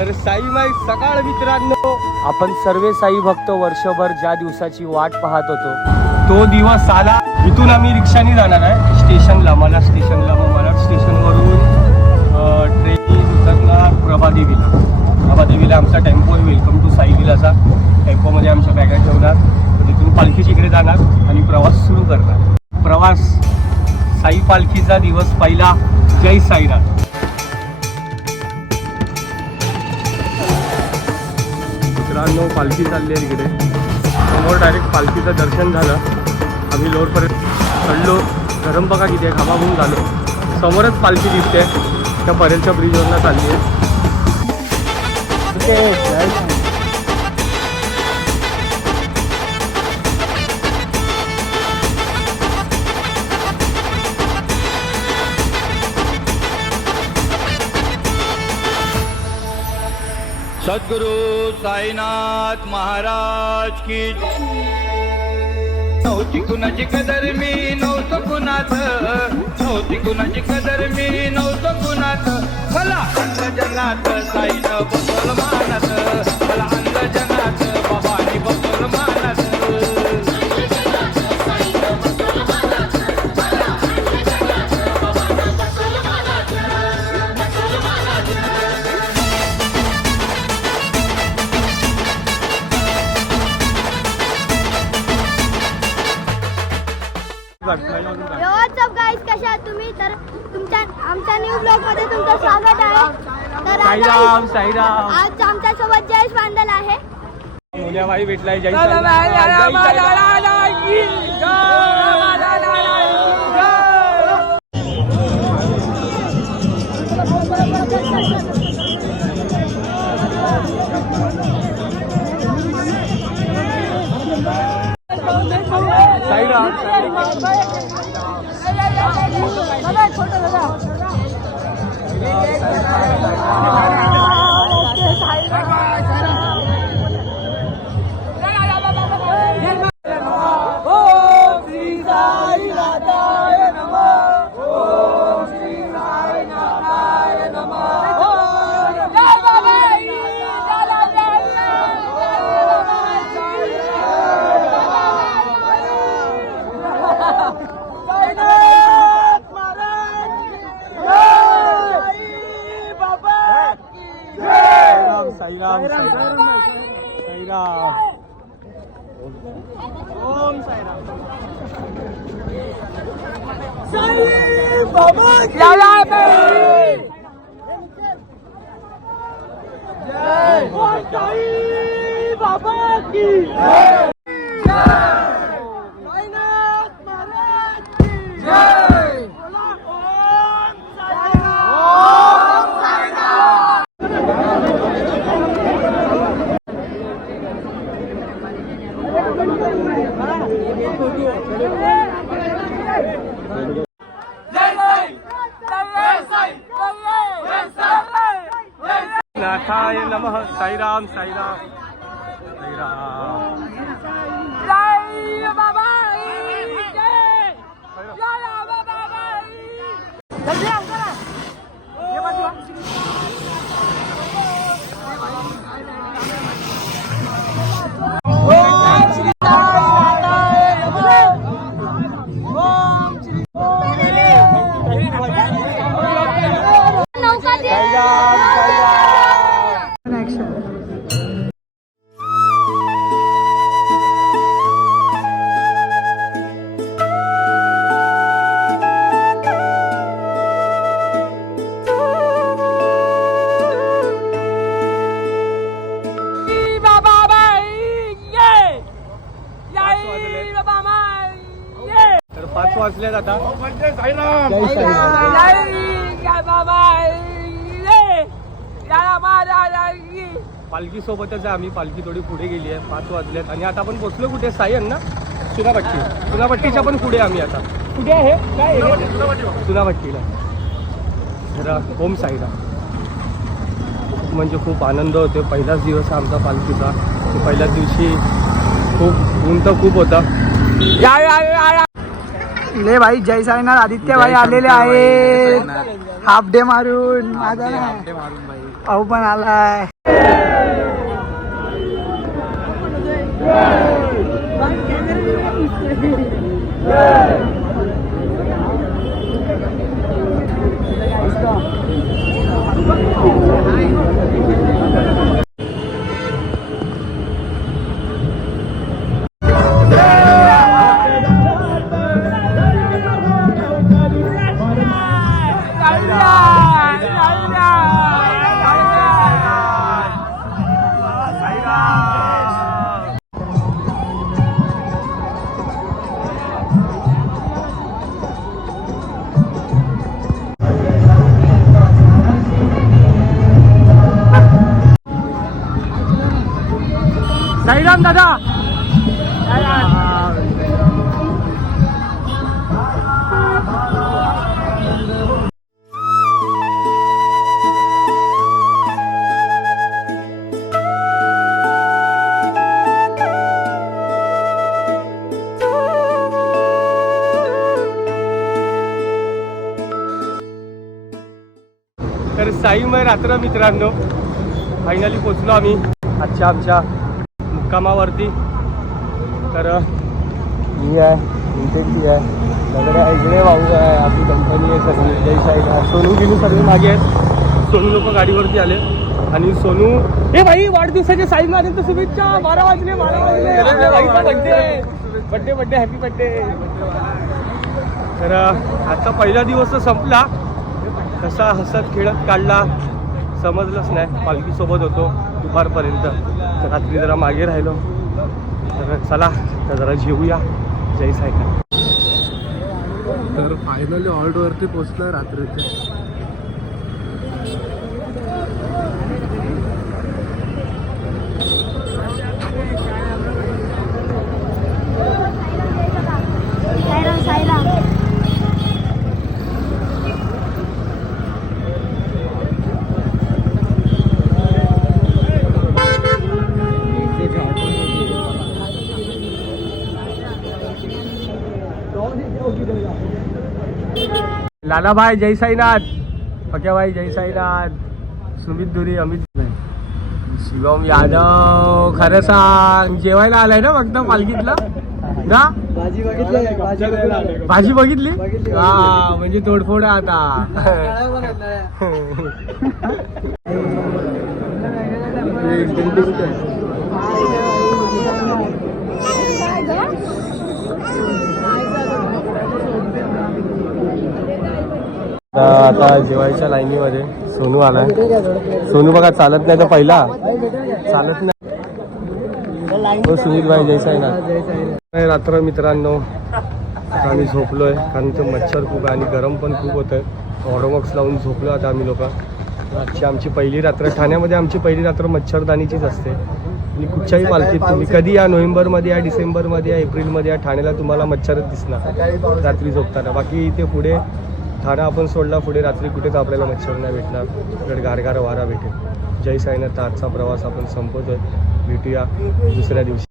तर साईबाई सकाळ मित्रांनो आपण सर्व साई भक्त वर्षभर ज्या दिवसाची वाट पाहत होतो तो दिवस आला. इथून आम्ही रिक्षाने जाणार आहे. स्टेशनला मला स्टेशनला मग मला स्टेशनवरून ट्रेन उतरणार प्रभादेवीला. प्रभादेवीला आमचा टेम्पो आहे. वेलकम टू साई विलाचा टेम्पोमध्ये आमच्या बॅगा ठेवणार. तिथून पालखी इकडे जाणार आणि प्रवास सुरू करणार. प्रवास साई पालखीचा दिवस पहिला. जय साईनाथ. मित्रांनो पालखी चालली आहे तिकडे. समोर डायरेक्ट पालखीचं दर्शन झालं. आम्ही लोअरपर्यंत चढलो. गरम बघा किती आहे घामाघूम झालो. समोरच पालखी दिसते. त्या परेलच्या ब्रिजवरनं चालली आहे. सद्गुरु साईनाथ महाराज की नव्हती कुणाची कदर मी नव्हतं कुणाच. नव्हती कुणाची कदर मी नव्हतं कुणाच. मला अंध जनात तुम्ही तर तुमच्या आमच्या न्यू ब्लॉगमध्ये तुमचं स्वागत आहे तर आज साईराम साईराम आज आमच्यासोबत जयेश बांधल आहे मुल्याबाई भेटलाय जय साईनाथ. जय साईराम 谢谢大家谢谢大家 साईराम साईराम साईराम साईराम. ओम साईराम नाथाय नमः साईराम साईराम साईराम नौका आता. पालखी सोबतच आम्ही. पालखी थोडी पुढे गेली आहे. पाच वाजल्यात आणि आता आपण पोचलो कुठे? सायन ना चुनाभट्टी चुनाभट्टीच्या पण पुढे आम्ही आता. कुठे आहे? काय चुनाभट्टीला जरा ओम साईला म्हणजे खूप आनंद होतो पहिलाच दिवस आमचा पालखीचा. पहिल्याच दिवशी खूप ऊन तर खूप होता. ले भाई जय साईनाथ आदित्य भाई आलेले आहेत. साईनाथ. हाफ डे मारून. माझा भाऊ पण आलाय. साईराम दादा. तर साईमय रात्र मित्रांनो. फायनली पोचलो आम्ही. आजच्या आमच्या मुक्कामावरती तर मी आहे इंटेन्सी आहे. सगळे इकडे भाऊ आहे आपली कंपनी आहे सगळी साईड आहे. सोनू गिनू सर्व मागे आहेत. सोनू लोक गाडीवरती आले. आणि सोनू ए भाई वाढदिवसाच्या साईड आले शुभेच्छा. बारा वाजले बारा वाजले. Birthday birthday birthday happy birthday तर आजचा पहिला दिवस तर संपला. कसा हसत खेळत काढला समजलंच नाही. पालखीसोबत होतो दुपारपर्यंत. तर रात्री जरा मागे राहिलो. तर चला तर जरा जेवूया जय सायकल तर फायनली ऑर्डवरती पोचलं रात्रीच्या रात्रीचे साईराम साईराम लालाभाई जय साईनाथ. पक्याबाई जय साईनाथ. सुमित दुरी अमित शिवम यादव खरं सांग. जेवायला आलाय ना फक्त पालखीतला ना? भाजी बघितली भाजी बघितली हा म्हणजे तोडफोड आता. आता जेवायच्या लाईनीमध्ये सोनू आलाय. सोनू बघा चालत नाही तर पहिला. चालत नाही. सुनील भाई आहे ना रात्र मित्रांनो. आम्ही झोपलोय कारण ते मच्छर खूप आहे आणि गरम पण खूप होत आहे ऑडोमॉक्स लावून झोपलो आता आम्ही लोक. आजची आमची पहिली रात्र ठाण्यामध्ये आमची पहिली रात्र मच्छरदानीचीच असते. आणि कुठच्याही पालखीत तुम्ही कधी या नोव्हेंबरमध्ये या डिसेंबरमध्ये या एप्रिलमध्ये या ठाण्याला तुम्हाला मच्छरच दिसणार. रात्री झोपताना. बाकी इथे पुढे ठाणा आपण सोडला पुढे रात्री कुठेच आपल्याला मच्छर नाही भेटणार. तर गारगार वारा भेटेल. जय साईनाथ आजचा प्रवास आपण संपवतोय. भेटूया दुसऱ्या दिवशी.